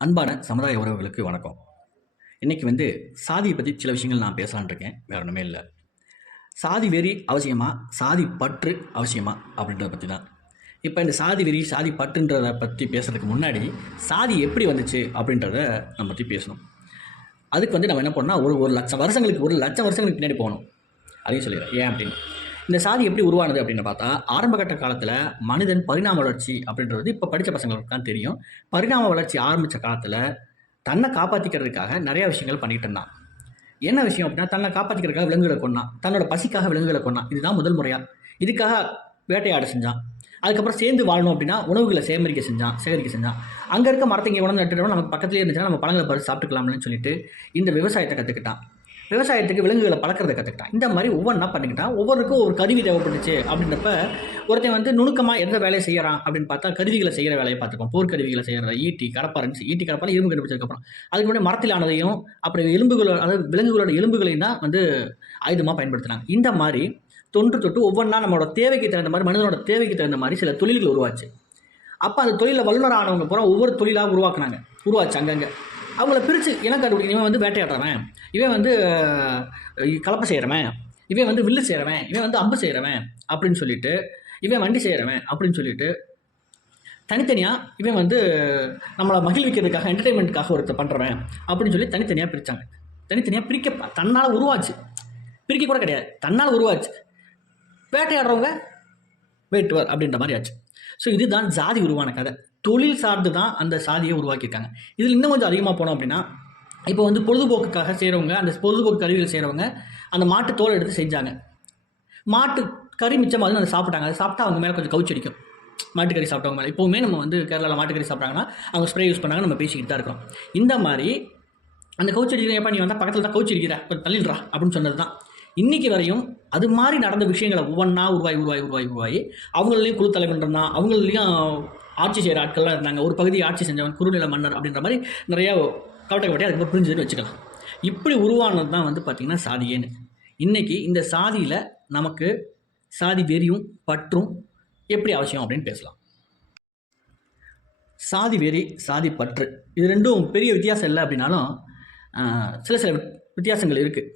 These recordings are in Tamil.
அன்பான சமுதாய உறவுகளுக்கு வணக்கம். இன்றைக்கி வந்து சாதியை பற்றி சில விஷயங்கள் நான் பேசலான்னு இருக்கேன். வேற ஒன்றுமே இல்லை. சாதி வெறி அவசியமா? சாதி பற்று அவசியமா? அப்படின்றத பற்றி தான். இப்போ இந்த சாதி வெறி சாதி பற்றுன்றத பற்றி பேசுறதுக்கு முன்னாடி சாதி எப்படி வந்துச்சு அப்படின்றத நம்ம பற்றி பேசணும். அதுக்கு வந்து நம்ம என்ன பண்ணோம்னா ஒரு ஒரு லட்சம் வருஷங்களுக்கு ஒரு லட்சம் வருஷங்களுக்கு பின்னாடி போகணும். அதையும் சொல்லிடுறேன். ஏன் அப்படின்னு? இந்த சாதி எப்படி உருவானது அப்படின்னு பார்த்தா ஆரம்பகட்ட காலத்தில் மனிதன் பரிணாம வளர்ச்சி அப்படின்றது இப்போ படித்த பசங்களுக்கு தான் தெரியும். பரிணாம வளர்ச்சி ஆரம்பித்த காலத்தில் தன்னை காப்பாற்றிக்கிறதுக்காக நிறைய விஷயங்கள் பண்ணிட்டு இருந்தான். என்ன விஷயம் அப்படின்னா தன்னை காப்பாற்றிக்கிறதுக்காக விலங்குகளை கொண்டான் தன்னோட பசிக்காக விலங்குகளை கொண்டான் இதுதான் முதல் முறையாக இதுக்காக வேட்டையாட செஞ்சான். அதுக்கப்புறம் சேர்ந்து வாழணும் அப்படின்னா உணவுகளை சேகரிக்க செஞ்சான் சேகரிக்க செஞ்சான். அங்கே இருக்க மரத்தை இங்கே உணவு நட்டுட்டோம் நமக்கு பக்கத்துலேயே இருந்துச்சுன்னா நம்ம பழங்களை பறித்து சாப்பிட்டுக்கலாம்னு சொல்லிட்டு இந்த விவசாயத்தை கற்றுக்கிட்டான் விவசாயத்துக்கு விலங்குகளை பழக்கிறத கற்றுக்கிட்டான் இந்த மாதிரி ஒவ்வொன்றா பண்ணிக்கிட்டான்? ஒவ்வொருக்கும் ஒரு கருவி தேவைப்பட்டுச்சு அப்படின்றப்ப ஒருத்தன் வந்து நுணுக்கமாக எந்த வேலையை செய்கிறான் அப்படின்னு பார்த்தா கருவிகளை செய்கிற வேலையை பார்த்துக்கோம் போர்க்கருவிகளை செய்கிற ஈட்டி கடப்பாரன் ஈட்டி கடப்பாரம் இரும்பு கண்டுபிடிச்சதுக்கப்புறம் அதுக்கு முன்னாடி மரத்தில் ஆனதையும் அப்புறம் எலும்புகளோட அதாவது விலங்குகளோட எலும்புகளையும் தான் வந்து ஆயுதமாக பயன்படுத்தினாங்க. இந்த மாதிரி தொன்று தொட்டு ஒவ்வொன்றா நம்மளோட தேவைக்கு தகுந்த மாதிரி மனிதனோட தேவைக்கு தகுந்த மாதிரி சில தொழில்கள் உருவாச்சு. அப்போ அந்த தொழிலில் வல்லுநரானவங்க பூரா ஒவ்வொரு தொழிலாக உருவாக்குனாங்க. உருவாச்சு அங்கங்கே. அவங்கள பிரித்து இனம் கண்டுபிடிக்கணும் இவன் வந்து வேட்டையாடுறவன். இவன் வந்து கலப்பை செய்கிறவன் இவன் வந்து வில்லு செய்கிறவன் இவன் வந்து அம்பு செய்கிறவன் அப்படின்னு சொல்லிட்டு இவன் வண்டி செய்கிறவன் அப்படின்னு சொல்லிட்டு தனித்தனியாக இவன் வந்து நம்மளை மகிழ்விக்கிறதுக்காக என்டர்டைன்மெண்ட்டுக்காக ஒருத்தர் பண்ணுறவன் அப்படின்னு சொல்லி தனித்தனியாக பிரித்தாங்க தனித்தனியாக பிரிக்க தன்னால் உருவாச்சு. பிரிக்க கூட கிடையாது. தன்னால் உருவாச்சு. வேட்டையாடுறவங்க வேட்டுவர் அப்படின்ற மாதிரி ஆச்சு. ஸோ இதுதான் ஜாதி உருவான கதை. தொழில் சார்ந்து தான் அந்த சாதியை உருவாக்கியிருக்காங்க. இதில் இன்னும் கொஞ்சம் அதிகமாக போனோம் அப்படின்னா இப்போ வந்து பொழுதுபோக்குக்காக செய்கிறவங்க அந்த பொழுதுபோக்கு கருவிகள் செய்கிறவங்க அந்த மாட்டு தோல் எடுத்து செஞ்சாங்க. மாட்டு கறி மிச்சமாக அதை சாப்பிட்டாங்க. அதை சாப்பிட்டா அவங்க மேலே கொஞ்சம் கவுச்சடிக்கும் மாட்டுக்கறி சாப்பிட்டவங்க மேலே. இப்போவுமே நம்ம வந்து கேரளாவில் மாட்டுக்கறி சாப்பிட்டாங்கன்னா அவங்க ஸ்ப்ரே யூஸ் பண்ணாங்க நம்ம பேசிக்கிட்டு தான் இருக்கோம் இந்த மாதிரி அந்த கவுச்சு அடிக்கிற எப்போ நீ வந்தால் பக்கத்தில் தான் கவுச்சு அடிக்கிற? கொஞ்சம் தள்ளிடுறா அப்படின்னு சொன்னது தான் இன்றைக்கி வரையும் அது மாதிரி நடந்த விஷயங்களை ஒவ்வொன்றா உருவாய் உருவாய் உருவாய் உருவாய் அவங்களையும் குழு தலைவன் இருந்தான் அவங்களையும் ஆட்சி செய்கிற ஆட்கள்லாம் இருந்தாங்க. ஒரு பகுதியை ஆட்சி செஞ்சவன் குறுநில மன்னர் அப்படின்ற மாதிரி நிறையா கவட்டை கவட்டையாக அதுக்கு புரிஞ்சுதுன்னு வச்சுக்கலாம். இப்படி உருவானது தான் வந்து பார்த்திங்கன்னா சாதியேன்னு. இன்றைக்கி இந்த சாதியில் நமக்கு சாதி வெறியும் பற்றும் எப்படி அவசியம் அப்படின்னு பேசலாம். சாதி வெறி சாதி பற்று இது ரெண்டும் பெரிய வித்தியாசம் இல்லை அப்படின்னாலும் சில சில வித்தியாசங்கள் இருக்குது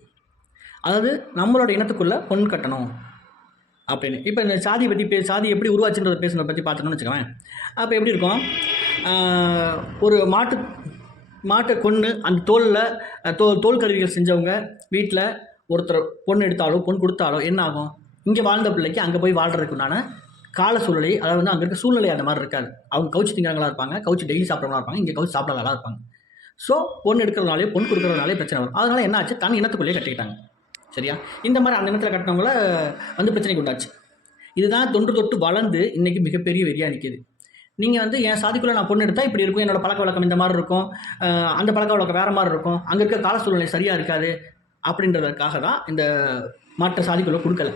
அதாவது நம்மளோட இனத்துக்குள்ளே பொன் கட்டணும். அப்படின்னு. இப்போ இந்த சாதியை பற்றி பே சாதி எப்படி உருவாச்சுன்றதை பேசுனதை பற்றி பார்த்தோம்னு வச்சுக்கோங்க அப்போ எப்படி இருக்கும்? ஒரு மாட்டு மாட்டை கொண்டு அந்த தோலில் தோல் தோல் கருவிகள் செஞ்சவங்க வீட்டில் ஒருத்தர் பொண்ணு எடுத்தாலோ பொண்ணு கொடுத்தாலோ என்ன ஆகும்? இங்கே வாழ்ந்த பிள்ளைக்கு அங்கே போய் வாழ்கிறதுக்குண்டான கால சூழ்நிலை அதாவது வந்து அங்கே இருக்க சூழ்நிலை அந்த மாதிரி இருக்காது. அவங்க கவுச்சு திங்கிறவங்களா இருப்பாங்க கவுச்சு டெய்லி சாப்பிட்றவங்களா இருப்பாங்க இங்கே கவுச்சு சாப்பிடாதவங்களா இருப்பாங்க. ஸோ பொண்ணு எடுக்கிறதுனாலே பொண்ணு கொடுக்குறதுனாலே பிரச்சனை வரும். அதனால் என்ன ஆச்சு? தன் இனத்துக்குள்ளேயே கட்டிக்கிட்டாங்க. சரியா? இந்த மாதிரி அந்த இனத்தில் கட்டினவங்கள வந்து பிரச்சனைக்கு உண்டாச்சு. இதுதான் தொன்று தொட்டு வளர்ந்து இன்றைக்கி மிகப்பெரிய வெறியா நிற்கிது நீங்கள் வந்து என் சாதிக்குள்ளே நான் பொண்ணு எடுத்தால் இப்படி இருக்கும் என்னோடய பழக்க வழக்கம் இந்த மாதிரி இருக்கும் அந்த பழக்க வழக்கம் வேறு மாதிரி இருக்கும் அங்கே இருக்க கால சூழ்நிலை சரியாக இருக்காது அப்படின்றதுக்காக தான் இந்த மாற்ற சாதிக்குள்ளே கொடுக்கல.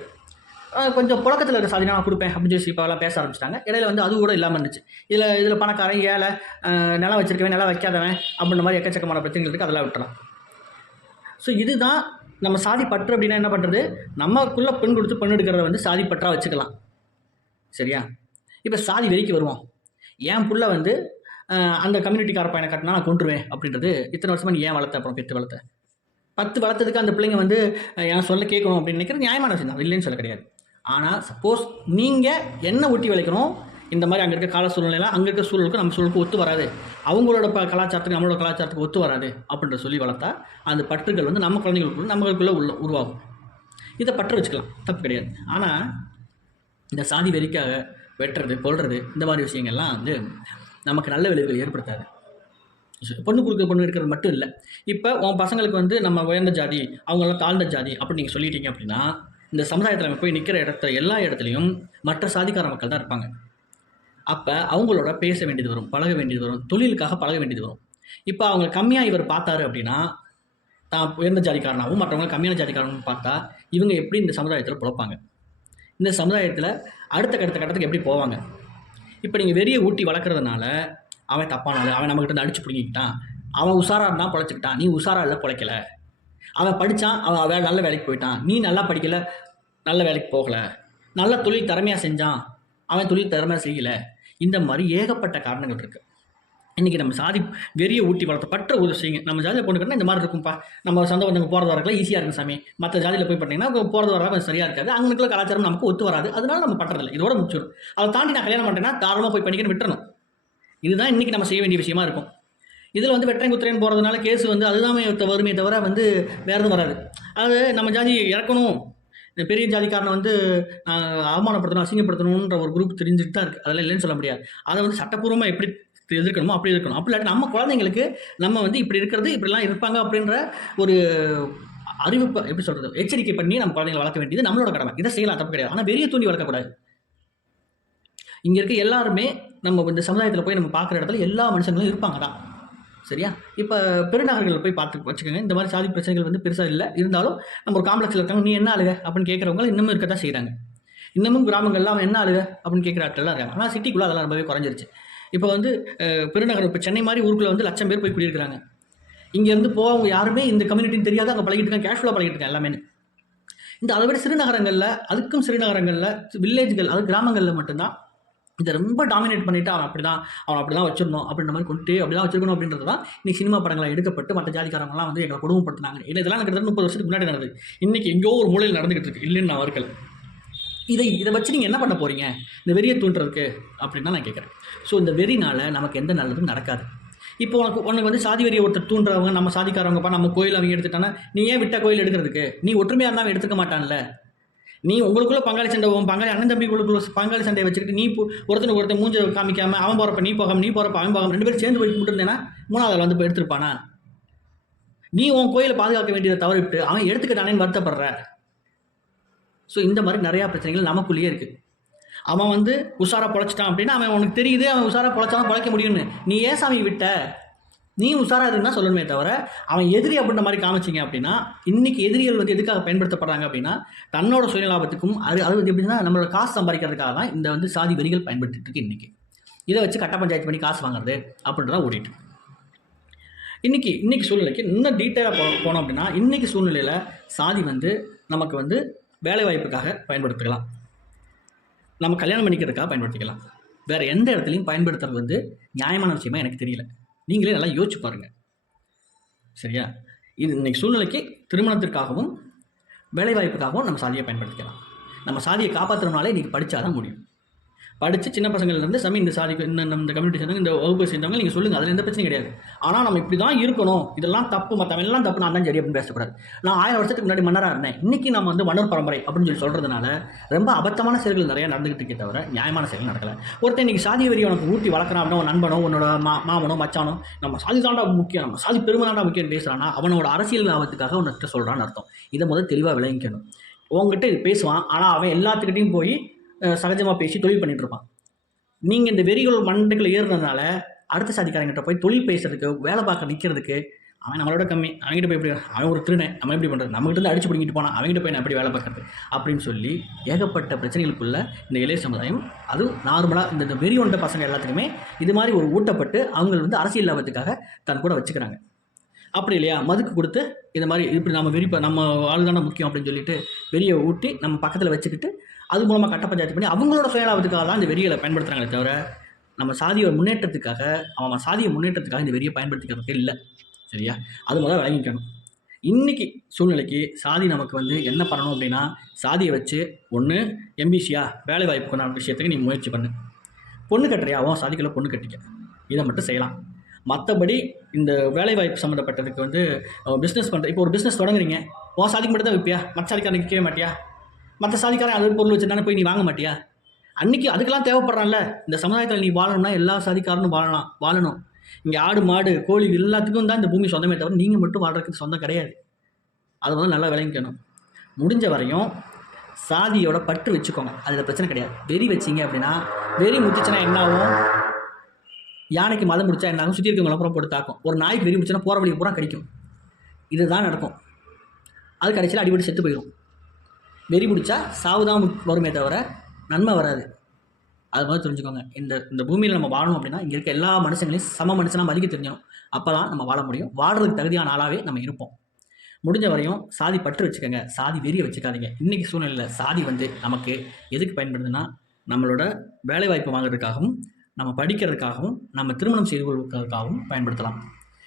கொஞ்சம் புழக்கத்தில் இருக்க சாதினா நான் கொடுப்பேன் அப்படின்னு சொல்லி இப்போலாம் பேச ஆரம்பிச்சிட்டாங்க. இடையில வந்து அது கூட இல்லாமல் இருந்துச்சு. இதில் இதில் பணக்காரன் ஏழை நிலம் வச்சிருக்கவன் நிலம் வைக்காதவன் அப்படின்ற மாதிரி எக்கச்சக்கமான பிரச்சனைகள் இருக்குது அதெல்லாம் விட்டுறான் ஸோ இதுதான் நம்ம சாதி பற்று அப்படின்னா என்ன பண்ணுறது நமக்குள்ளே பெண் கொடுத்து பெண் எடுக்கிறத வந்து சாதி பற்றா வச்சுக்கலாம். சரியா? இப்போ சாதி வெறிக்கு வருவோம். என் புள்ள வந்து அந்த கம்யூனிட்டிக்கார பையனை கட்டினா நான் கொண்டுருவேன் அப்படின்றது இத்தனை வருஷமா நீ ஏன் வளர்த்த? அப்புறம் பெற்று வளர்த்த. பத்து வளர்த்ததுக்கு அந்த பிள்ளைங்க வந்து என் சொல்ல கேட்கணும் அப்படின்னு நினைக்கிறது நியாயமான விஷயம் தான் இல்லைன்னு சொல்ல கிடையாது. ஆனால் சப்போஸ் நீங்கள் என்ன ஊட்டி வளைக்கணும்? இந்த மாதிரி அங்கே இருக்க கால சூழ்நிலை அங்கே இருக்க சூழலுக்கு நம்ம சூழலுக்கு ஒத்து வராது. அவங்களோட ப கலாச்சாரத்துக்கு நம்மளோட கலாச்சாரத்துக்கு ஒத்து வராது அப்படின்ற சொல்லி வளர்த்தா அந்த பற்றுகள் வந்து நம்ம குழந்தைகளுக்குள்ள நம்மளுக்குள்ளே உள்ள உருவாகும். இதை பற்ற வச்சுக்கலாம். தப்பு கிடையாது. ஆனால் இந்த சாதி வெறிக்காக வெட்டுறது கொள்வது இந்த மாதிரி விஷயங்கள்லாம் வந்து நமக்கு நல்ல விளைவுகள் ஏற்படுத்தாது. பொண்ணு கொடுக்க பொண்ணு இருக்கிறது மட்டும் இல்லை. இப்போ உன் பசங்களுக்கு வந்து நம்ம உயர்ந்த ஜாதி அவங்களாம் தாழ்ந்த ஜாதி அப்படின்னு நீங்கள் சொல்லிட்டீங்க அப்படின்னா இந்த சமுதாயத்தில் நம்ம போய் நிற்கிற இடத்துல எல்லா இடத்துலையும் மற்ற சாதிக்கார மக்கள் தான் இருப்பாங்க. அப்போ அவங்களோட பேச வேண்டியது வரும் பழக வேண்டியது வரும் தொழிலுக்காக பழக வேண்டியது வரும். இப்போ அவங்க கம்மியாக இவர் பார்த்தாரு அப்படின்னா தான் உயர்ந்த ஜாதிக்காரனாகவும் மற்றவங்க கம்மியான ஜாதிக்காரனும் பார்த்தா இவங்க எப்படி இந்த சமுதாயத்தில் பிழப்பாங்க இந்த சமுதாயத்தில் அடுத்த கட்ட கட்டத்துக்கு எப்படி போவாங்க? இப்போ நீங்கள் வெறியை ஊட்டி வளர்க்குறதுனால அவன் தப்பானால அவன் நம்மகிட்ட இருந்து அடிச்சு பிடிங்கிக்கிட்டான். அவன் உஷாராக இருந்தால் பொழைச்சிக்கிட்டான். நீ உஷாரா இல்லை பொழைக்கல. அவன் படித்தான் அவன் வேலை நல்ல வேலைக்கு போயிட்டான். நீ நல்லா படிக்கலை நல்ல வேலைக்கு போகலை. நல்ல தொழில் திறமையாக செஞ்சான். அவன் தொழில் திறமையாக செய்யலை. இந்த மாதிரி ஏகப்பட்ட காரணங்கள் இருக்குது இன்றைக்கி நம்ம சாதி வெறிய ஊட்டி வளர்த்தப்பட்ட பற்ற உதவி செய்யுங்க. நம்ம ஜாதியில் பொண்ணு இந்த மாதிரி இருக்கும்ப்பா நம்ம சொந்த பந்தங்க போகிறது வரக்கலாம் ஈஸியாக இருக்கும் சாமி. மற்ற ஜாதியில் போய் பண்ணிங்கன்னா போகிறது வர கொஞ்சம் சரியாக இருக்காது. அவங்களுக்குள்ள கலாச்சாரம் நமக்கு ஒத்து வராது. அதனால நம்ம பண்ணுறதில்ல இதோட முடிச்சிடும் அதை தாண்டி நான் கல்யாணம் பண்ணுறேன்னா தாராளமாக போய் பண்ணிக்கணும் விட்டுறணும். இதுதான் இன்றைக்கி நம்ம செய்ய வேண்டிய விஷயமா இருக்கும். இதில் வந்து வெற்றை குத்திரன் போகிறதுனால கேஸ் வந்து அதுதான் வருமே தவிர வந்து வேறு எதுவும் வராது. அது நம்ம ஜாதி இறக்கணும். இந்த பெரிய ஜாதிக்காரனை வந்து அவமானப்படுத்தணும் அசிங்கப்படுத்தணுன்ற ஒரு குரூப் தெரிஞ்சுட்டு தான் இருக்குது அதெல்லாம் இல்லைன்னு சொல்ல முடியாது. அதை வந்து சட்டப்பூர்வமாக எப்படி எதிர்க்கணுமோ அப்படி இருக்கணும். அப்படி இல்லாட்டி நம்ம குழந்தைங்களுக்கு நம்ம வந்து இப்படி இருக்கிறது இப்படிலாம் இருப்பாங்க அப்படின்ற ஒரு அறிவிப்பு எப்படி சொல்கிறது எச்சரிக்கை பண்ணி நம்ம குழந்தைங்களை வளர்க்க வேண்டியது நம்மளோட கடமை. இதை செய்யலாம் தப்பு கிடையாது. ஆனால் பெரிய தூண்டி வளர்க்கக்கூடாது. இங்கே இருக்க எல்லாருமே நம்ம இந்த சமுதாயத்தில் போய் நம்ம பார்க்குற இடத்துல எல்லா மனுஷங்களும் இருப்பாங்க தான் சரியா? இப்போ பெருநகர்கள் போய் பார்த்து வச்சுக்கோங்க. இந்த மாதிரி சாதி பிரச்சனைகள் வந்து பெருசாக இல்லை. இருந்தாலும் நம்ம ஒரு காம்ப்ளெக்ஸில் இருக்காங்க. நீ என்ன ஆளுக? அப்படின்னு கேட்குறவங்க இன்னமும் இருக்க தான் செய்கிறாங்க இன்னமும் கிராமங்கள்லாம் அவன் என்ன ஆளுக? அப்படின்னு கேட்குற ஆட்கள்லாம் இருக்காங்க. ஆனால் சிட்டிக்குள்ளே அதெல்லாம் ரொம்பவே குறைஞ்சிருச்சு. இப்போ வந்து பெருநகர் இப்போ சென்னை மாதிரி ஊருக்குள்ளே வந்து லட்சம் பேர் போய் குடியிருக்கிறாங்க. இங்கேருந்து போகிறவங்க யாருமே இந்த கம்யூனிட்டின்னு தெரியாத. அங்கே பழகிட்டு இருக்காங்க. கேஷுவலாக பழகிட்டு இருக்காங்க எல்லாமே இந்த அதை விட சிறுநகரங்களில் அதுக்கும் சிறுநகரங்களில் வில்லேஜ்கள் அது கிராமங்களில் மட்டும்தான் இதை ரொம்ப டாமினேட் பண்ணிட்டு அவன் அப்படி தான் அவன் அப்படி தான் வச்சிருந்தோம் அப்படின்ற மாதிரி கொண்டு அப்படி தான் வச்சிருக்கணும் அப்படின்றது தான் இன்னைக்கு சினிமா படங்களை எடுக்கப்பட்டு மற்ற ஜாதிக்காரங்களாம் வந்து எங்களை கொடுமைப்படுத்தினாங்க இல்லை இதெல்லாம் கிட்டத்தட்ட முப்பது வருஷத்துக்கு முன்னாடி நடந்தது. இன்னைக்கு எங்கேயோ ஒரு மூலையில் நடந்துகிட்டு இருக்கு. இல்லைன்னு நான் இதை இதை வச்சு நீங்கள் என்ன பண்ண போகிறீங்க இந்த வெறியை தூண்டுறதுக்கு அப்படின்னு நான் கேட்குறேன். ஸோ இந்த வெறினால் நமக்கு எந்த நல்லதும் நடக்காது. இப்போ உனக்கு உனக்கு வந்து சாதி வெறியை ஒருத்தர் தூண்டுறவங்க நம்ம சாதிக்காரவங்கப்பா நம்ம கோயில் அவங்க எடுத்துட்டானா நீ ஏன் விட்ட கோயில் எடுக்கிறதுக்கு? நீ ஒற்றுமையாக இருந்தால் எடுத்துக்க மாட்டான்ல. நீ உங்களுக்குள்ள பங்காளி சண்டை உன் பங்காளி அண்ணன் தம்பிக்குள்ள பங்காளி சண்டையை வச்சுக்கிட்டு நீ போ- ஒருத்தனுக்கு ஒருத்தன் மூஞ்ச காமிக்காம அவன் போகிறப்ப நீ போகாம நீ போகிறப்ப அவன் போகாம ரெண்டு பேரும் சேர்ந்து போய் கும்பிட்டுருந்தேன்னா மூணாவது ஆள் வந்து போய் எடுத்திருப்பானா நீ உன் கோயிலை பாதுகாக்க வேண்டியதை தவறிவிட்டு அவன் எடுத்துக்கிட்டானேன்னு வருத்தப்படுற. ஸோ இந்த மாதிரி நிறையா பிரச்சனைகள் நமக்குள்ளேயே இருக்குது அவன் வந்து உஷாராக பொழைச்சிட்டான் அப்படின்னா அவன் உனக்கு தெரியுது அவன் உஷாராக பொழைச்சாலும் பொழைக்க முடியும்னு. நீ ஏன் சாமி விட்ட? நீ உஷாராக இருந்தா சொல்லணுமே தவிர அவன் எதிரி அப்படின்ற மாதிரி காமிச்சிங்க அப்படின்னா இன்றைக்கி எதிரிகள் வந்து எதுக்காக பயன்படுத்தப்படுறாங்க அப்படின்னா தன்னோட சுயலாபத்துக்கும் அது அது வந்து எப்படின்னா நம்மளோட காசு சம்பாதிக்கிறதுக்காக தான் இந்த வந்து சாதி வெறிகள் பயன்படுத்திட்டு இருக்கு இன்றைக்கி இதை வச்சு கட்ட பஞ்சாயத்து பண்ணி காசு வாங்குறது அப்படின்றத ஓடிட்டு. இன்றைக்கி இன்றைக்கி இன்னைக்கு சூழ்நிலைக்கு இன்னும் டீட்டெயிலாக போ போனோம் அப்படின்னா இன்றைக்கி சூழ்நிலையில் சாதி வந்து நமக்கு வந்து வேலைவாய்ப்புக்காக பயன்படுத்திக்கலாம். நம்ம கல்யாணம் பண்ணிக்கிறதுக்காக பயன்படுத்திக்கலாம். வேறு எந்த இடத்துலையும் பயன்படுத்துறது வந்து நியாயமான விஷயமா எனக்கு தெரியல. நீங்களே நல்லா யோசிச்சு பாருங்க. சரியா? இது இன்னைக்கு சூழ்நிலைக்கு திருமணத்திற்காகவும் வேலைவாய்ப்புக்காகவும் நம்ம சாதியை பயன்படுத்திக்கலாம். நம்ம சாதியை காப்பாற்றணும்னாலே இன்னைக்கு படிச்சாதான் முடியும். படித்து சின்ன பசங்கள்லேருந்து சமி இந்த சாதிக்கு இந்த இந்த கம்யூனிட்டி சேர்ந்தவங்க இந்த வகுப்பு சேர்ந்தவங்க நீங்கள் சொல்லுங்கள் அதில் எந்த பிரச்சனையும் கிடையாது. ஆனால் நம்ம இப்படி தான் இருக்கணும். இதெல்லாம் தப்பு மற்றவங்க எல்லாம் தப்பு. நான் தான் சரி அப்படின்னு பேசக்கூடாது. நான் ஆயிரம் வருஷத்துக்கு முன்னாடி மன்னராக இருந்தேன். இன்றைக்கி நம்ம வந்து மன்னர் பரம்பரை அப்படின்னு சொல்லி சொல்கிறதுனால ரொம்ப அபத்தமான செயல்கள் நிறையா நடந்துகிட்டு இருக்கே தவிர நியாயமான செயல்கள் நடக்கல. ஒருத்தன் இன்னைக்கு சாதி வரி உனக்கு ஊட்டி வளர்க்குறான் அப்படின்னா உன் நண்பனோ உன்னோட மா மாமனோ மச்சானோ நம்ம சாதி தாண்டா முக்கியம். நம்ம சாதி பெருமை தாண்டா முக்கியம் பேசுகிறான்னா அவனோட அரசியல் லாபத்துக்காக உன்கிட்ட சொல்கிறான்னு அர்த்தம். இதை முதல் தெளிவாக விளங்கிக்கணும். உங்ககிட்ட இது பேசுவான். ஆனால் அவன் எல்லாத்துக்கிட்டையும் போய் சகஜமாக பேசி தொழில் பண்ணிகிட்டு இருப்பான். நீங்கள் இந்த வெறிகள் மண்டைக்குள்ள ஏறுனதுனால அடுத்த சாதிக்காரங்கிட்ட போய் தொழில் பேசுறதுக்கு வேலை பார்க்க நிற்கிறதுக்கு அவன் நம்மளோட கம்மி. அவங்ககிட்ட போய் எப்படி அவன் ஒரு திருடன் நம்ம எப்படி பண்ணுறது நம்மகிட்ட இருந்து அடிச்சு பிடிங்கிட்டு போனான் அவங்ககிட்ட போய் நான் எப்படி வேலை பார்க்கறது? அப்படின்னு சொல்லி ஏகப்பட்ட பிரச்சனைகளுக்குள்ள இந்த இளைய சமுதாயம் அதுவும் நார்மலாக இந்த வெறி ஒன்ற பசங்க எல்லாத்துக்குமே இது மாதிரி ஒரு ஊட்டப்பட்டு அவங்க வந்து அரசியல் லாபத்துக்காக தன் கூட வச்சுக்கிறாங்க. அப்படி இல்லையா? மதுக்கு கொடுத்து இந்த மாதிரி இப்படி நம்ம வெறி நம்ம ஆள் தானே முக்கியம் அப்படின்னு சொல்லிட்டு வெறியை ஊட்டி நம்ம பக்கத்தில் வச்சுக்கிட்டு அது மூலமாக கட்ட பஞ்சாயத்து பண்ணி அவங்களோட சுயலாபத்துக்காக தான் இந்த வெறிகளை பயன்படுத்துகிறாங்களே தவிர நம்ம சாதியோட முன்னேற்றத்துக்காக அவன் சாதிய முன்னேற்றத்துக்காக இந்த வெறியை பயன்படுத்திக்கிறதுக்கு இல்லை. சரியா? அது முதல்ல விளங்கிக்கணும். இன்றைக்கி சூழ்நிலைக்கு சாதி நமக்கு வந்து என்ன பண்ணணும் அப்படின்னா சாதியை வச்சு ஒன்று எம்பிசியா வேலை வாய்ப்புக்கான விஷயத்துக்கு நீ முயற்சி பண்ணு. பொண்ணு கட்டுறியா? அவன் சாதிக்குள்ளே பொண்ணு கட்டிக்க. இதை மட்டும் செய்யலாம். மற்றபடி இந்த வேலைவாய்ப்பு சம்மந்தப்பட்டதுக்கு வந்து பிஸ்னஸ் பண்ணுற இப்போ ஒரு பிஸ்னஸ் தொடங்குறீங்க. உன் சாதிக்கு மட்டும் தான் விற்பியா மற்ற சாதிக்காரன் விற்கவே மாட்டியா? மற்ற சாதிக்காரன் அது பொருள் வச்சுருந்தானே போய் நீ வாங்க மாட்டியா? அன்றைக்கி அதுக்கெல்லாம் தேவைப்படுறான்ல. இந்த சமுதாயத்தில் நீ வாழணும்னா எல்லா சாதிக்காரனும் வாழலாம் வாழணும். இங்கே ஆடு மாடு கோழி எல்லாத்துக்கும் தான் இந்த பூமி சொந்தமே தவிர நீங்கள் மட்டும் வாழ்கிறதுக்கு சொந்தம் கிடையாது. அதை வந்து நல்லா விளங்கிக்கணும். முடிஞ்ச வரையும் சாதியோட பற்று வச்சுக்கோங்க. அதில் பிரச்சனை கிடையாது. வெறி வச்சீங்க அப்படின்னா வெறி முட்டிச்சுன்னா என்ன ஆகும்? யானைக்கு மதம் முடிச்சா என்ன சுற்றி இருக்கவங்க அப்புறம் போட்டு தாக்கும். ஒரு நாய்க்கு வெறி முடிச்சுன்னா போகிற வழி பூரா கடிக்கும். இதுதான் நடக்கும். அது கடைசியில் அடிபட்டு செத்து போயிடும் வெறி பிடிச்சா சாவு தான் வருமே தவிர நன்மை வராது. அது மாதிரி தெரிஞ்சுக்கோங்க. இந்த இந்த பூமியில் நம்ம வாழணும் அப்படின்னா இங்கே இருக்க எல்லா மனுஷங்களையும் சம மனுஷனாக மதிக்க தெரிஞ்சணும் அப்போ தான் நம்ம வாழ முடியும். வாழறதுக்கு தகுதியான ஆளாகவே நம்ம இருப்போம். முடிஞ்ச வரையும் சாதி பற்று வச்சுக்கோங்க. சாதி வெறியை வச்சுக்காதீங்க. இன்றைக்கி சூழ்நிலையில் சாதி வந்து நமக்கு எதுக்கு பயன்படுதுன்னா நம்மளோட வேலைவாய்ப்பு வாங்குறதுக்காகவும் நம்ம படிக்கிறதுக்காகவும் நம்ம திருமணம் செய்து கொள்வதற்காகவும் பயன்படுத்தலாம்.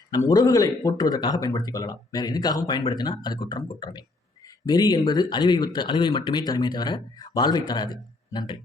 நம்ம உறவுகளை போற்றுவதற்காக பயன்படுத்திக் கொள்ளலாம். வேறு எதுக்காகவும் பயன்படுத்தினா அது குற்றம் குற்றமே. வெறி என்பது அழிவை ஒத்த அழிவை மட்டுமே தருமே தவிர வாழ்வை தராது. நன்றி.